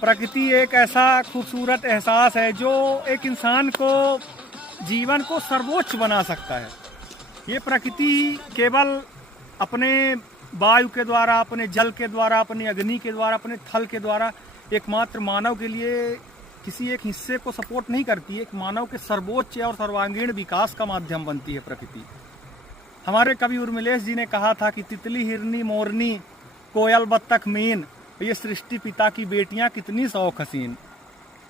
प्रकृति एक ऐसा खूबसूरत एहसास है जो एक इंसान को जीवन को सर्वोच्च बना सकता है। ये प्रकृति केवल अपने वायु के द्वारा, अपने जल के द्वारा, अपनी अग्नि के द्वारा, अपने थल के द्वारा एकमात्र मानव के लिए किसी एक हिस्से को सपोर्ट नहीं करती है। एक मानव के सर्वोच्च और सर्वांगीण विकास का माध्यम बनती है प्रकृति। हमारे कवि उर्मिलेश जी ने कहा था कि तितली, हिरनी, मोरनी, कोयल, बत्तख, मीन, ये सृष्टि पिता की बेटियां कितनी शौक हसीन।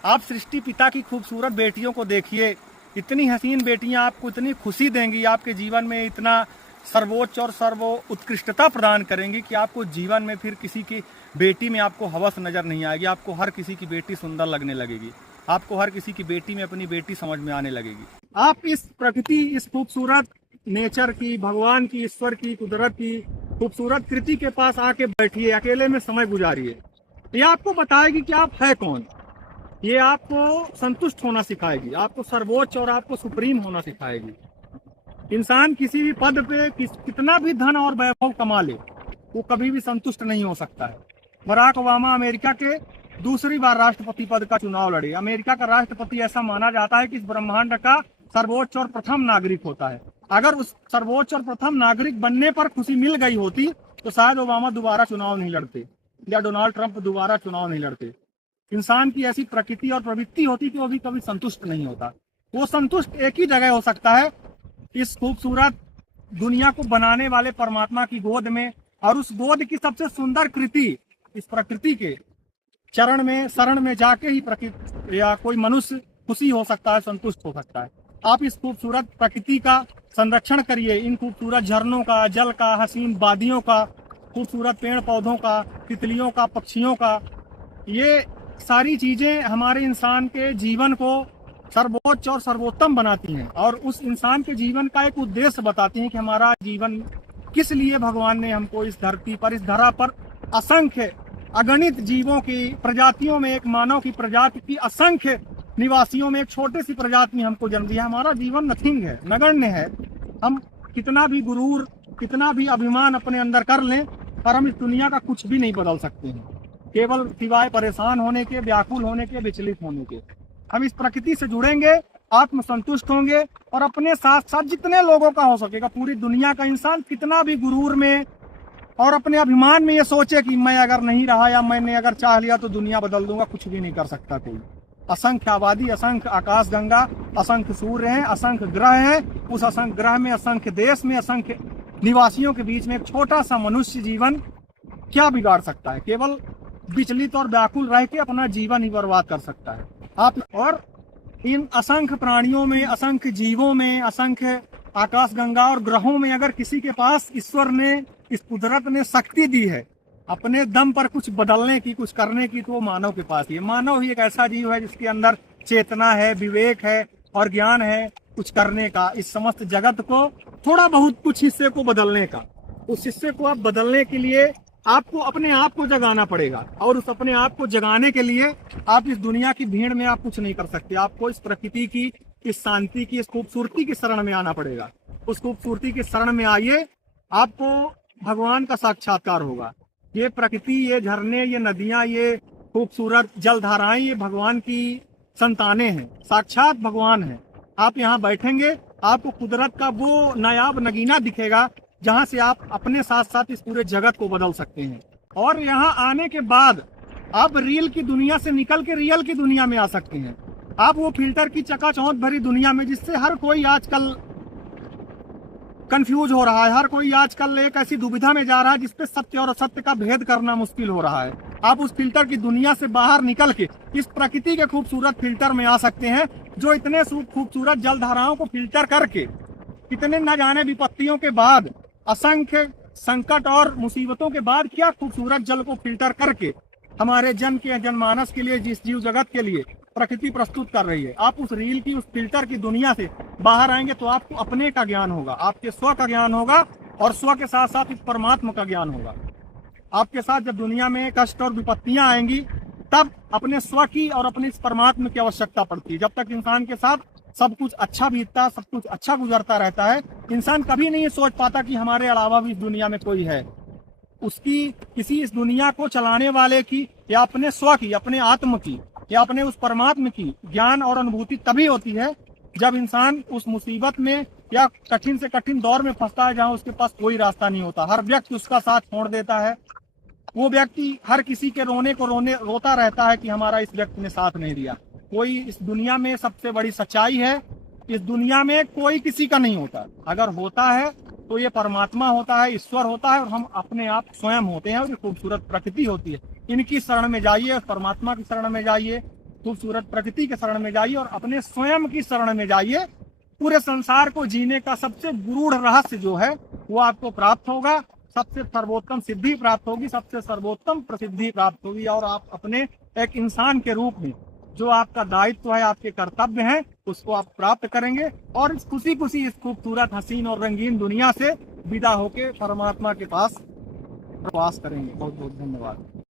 आप सृष्टि पिता की खूबसूरत बेटियों को देखिए, इतनी हसीन बेटियां आपको इतनी खुशी देंगी, आपके जीवन में इतना सर्वोच्च और सर्वो उत्कृष्टता प्रदान करेंगी कि आपको जीवन में फिर किसी की बेटी में आपको हवस नजर नहीं आएगी। आपको हर किसी की बेटी सुंदर लगने लगेगी, आपको हर किसी की बेटी में अपनी बेटी समझ में आने लगेगी। आप इस प्रकृति, इस खूबसूरत नेचर की, भगवान की, ईश्वर की, कुदरत की खूबसूरत कृति के पास आके बैठिए, अकेले में समय गुजारिए। ये आपको बताएगी कि आप है कौन। ये आपको संतुष्ट होना सिखाएगी, आपको सर्वोच्च और आपको सुप्रीम होना सिखाएगी। इंसान किसी भी पद पे कितना भी धन और वैभव कमा ले, वो कभी भी संतुष्ट नहीं हो सकता है। बराक ओबामा अमेरिका के दूसरी बार राष्ट्रपति पद का चुनाव लड़े। अमेरिका का राष्ट्रपति ऐसा माना जाता है कि इस ब्रह्मांड का सर्वोच्च और प्रथम नागरिक होता है। अगर उस सर्वोच्च और प्रथम नागरिक बनने पर खुशी मिल गई होती तो शायद ओबामा दोबारा चुनाव नहीं लड़ते या डोनाल्ड ट्रंप दोबारा चुनाव नहीं लड़ते। इंसान की ऐसी प्रकृति और प्रवृत्ति होती कि वो भी कभी संतुष्ट नहीं होता। वो संतुष्ट एक ही जगह हो सकता है, इस खूबसूरत दुनिया को बनाने वाले परमात्मा की गोद में, और उस गोद की सबसे सुंदर कृति इस प्रकृति के चरण में, शरण में जाके ही प्रकृति या कोई मनुष्य खुशी हो सकता है, संतुष्ट हो सकता है। आप इस खूबसूरत प्रकृति का संरक्षण करिए, इन खूबसूरत झरनों का, जल का, हसीन वादियों का, खूबसूरत पेड़ पौधों का, तितलियों का, पक्षियों का। ये सारी चीजें हमारे इंसान के जीवन को सर्वोच्च और सर्वोत्तम बनाती हैं और उस इंसान के जीवन का एक उद्देश्य बताती हैं कि हमारा जीवन किस लिए भगवान ने हमको इस धरती पर, इस धरा पर असंख्य अगणित जीवों की प्रजातियों में, एक मानव की प्रजाति की असंख्य निवासियों में एक छोटे सी प्रजाति में हमको जन्म दिया। हमारा जीवन नथिंग है, नगण्य है। हम कितना भी गुरूर, कितना भी अभिमान अपने अंदर कर लें, पर हम इस दुनिया का कुछ भी नहीं बदल सकते हैं, केवल सिवाय परेशान होने के, व्याकुल होने के, विचलित होने के। हम इस प्रकृति से जुड़ेंगे, आत्मसंतुष्ट होंगे और अपने साथ साथ जितने लोगों का हो सकेगा, पूरी दुनिया का इंसान कितना भी गुरूर में और अपने अभिमान में ये सोचे कि मैं अगर नहीं रहा या मैंने अगर चाह लिया तो दुनिया बदल दूंगा, कुछ भी नहीं कर सकता कोई। असंख्य आबादी, असंख्य आकाश गंगा, असंख्य सूर्य हैं, असंख्य ग्रह हैं। उस असंख्य ग्रह में, असंख्य देश में, असंख्य निवासियों के बीच में एक छोटा सा मनुष्य जीवन क्या बिगाड़ सकता है? केवल विचलित और व्याकुल रह के अपना जीवन ही बर्बाद कर सकता है। आप और इन असंख्य प्राणियों में, असंख्य जीवों में, असंख्य आकाश गंगा और ग्रहों में अगर किसी के पास ईश्वर ने, इस कुदरत ने शक्ति दी है अपने दम पर कुछ बदलने की, कुछ करने की, तो वो मानव के पास ही है। मानव ही एक ऐसा जीव है जिसके अंदर चेतना है, विवेक है और ज्ञान है कुछ करने का, इस समस्त जगत को थोड़ा बहुत कुछ हिस्से को बदलने का। उस हिस्से को आप बदलने के लिए आपको अपने आप को जगाना पड़ेगा और उस अपने आप को जगाने के लिए आप इस दुनिया की भीड़ में आप कुछ नहीं कर सकते। आपको इस प्रकृति की, इस शांति की, इस खूबसूरती की शरण में आना पड़ेगा। उस खूबसूरती की शरण में आइए, आपको भगवान का साक्षात्कार होगा। ये प्रकृति, ये झरने, ये नदियां, ये खूबसूरत जलधाराएं, ये भगवान की संतानें हैं, साक्षात भगवान हैं। आप यहाँ बैठेंगे, आपको कुदरत का वो नायाब नगीना दिखेगा जहाँ से आप अपने साथ साथ इस पूरे जगत को बदल सकते हैं। और यहाँ आने के बाद आप रील की दुनिया से निकल के रियल की दुनिया में आ सकते हैं। आप वो फिल्टर की चकाचौंध भरी दुनिया में, जिससे हर कोई आजकल कंफ्यूज हो रहा है, हर कोई आजकल एक ऐसी दुविधा में जा रहा है जिसपे सत्य और असत्य का भेद करना मुश्किल हो रहा है। आप उस फिल्टर की दुनिया से बाहर निकल के इस प्रकृति के खूबसूरत फिल्टर में आ सकते हैं, जो इतने खूबसूरत जलधाराओं को फिल्टर करके, इतने न जाने विपत्तियों के बाद, असंख्य संकट और मुसीबतों के बाद, क्या खूबसूरत जल को फिल्टर करके हमारे जनमानस के लिए, जिस जीव जगत के लिए प्रकृति प्रस्तुत कर रही है। आप उस रील की, उस फिल्टर की दुनिया से बाहर आएंगे तो आपको अपने का ज्ञान होगा, आपके स्व का ज्ञान होगा और स्व के साथ साथ इस परमात्मा का ज्ञान होगा। आपके साथ जब दुनिया में कष्ट और विपत्तियां आएंगी, तब अपने स्व की और अपने इस परमात्मा की आवश्यकता पड़ती है। जब तक इंसान के साथ सब कुछ अच्छा बीतता, सब कुछ अच्छा गुजरता रहता है, इंसान कभी नहीं सोच पाता कि हमारे अलावा भी इस दुनिया में कोई है। उसकी किसी इस दुनिया को चलाने वाले की या अपने स्व की, अपने आत्म की या अपने उस परमात्मा की ज्ञान और अनुभूति तभी होती है जब इंसान उस मुसीबत में या कठिन से कठिन दौर में फंसता है जहां उसके पास कोई रास्ता नहीं होता। हर व्यक्ति उसका साथ छोड़ देता है। वो व्यक्ति हर किसी के रोता रहता है कि हमारा इस व्यक्ति ने साथ नहीं दिया। कोई इस दुनिया में सबसे बड़ी सच्चाई है, इस दुनिया में कोई किसी का नहीं होता। अगर होता है तो ये परमात्मा होता है, ईश्वर होता है, और हम अपने आप स्वयं होते हैं। और ये खूबसूरत प्रकृति होती है। इनकी शरण में जाइए, परमात्मा की शरण में जाइए, खूबसूरत प्रकृति के शरण में जाइए और अपने स्वयं की शरण में जाइए। पूरे संसार को जीने का सबसे गूढ़ रहस्य जो है वो आपको प्राप्त होगा। सबसे सर्वोत्तम सिद्धि प्राप्त होगी, सबसे सर्वोत्तम प्रसिद्धि प्राप्त होगी, और आप अपने एक इंसान के रूप में जो आपका दायित्व है, आपके कर्तव्य हैं, उसको आप प्राप्त करेंगे और इस खुशी खुशी इस खूबसूरत, हसीन और रंगीन दुनिया से विदा होके परमात्मा के पास प्रवास करेंगे। बहुत बहुत धन्यवाद।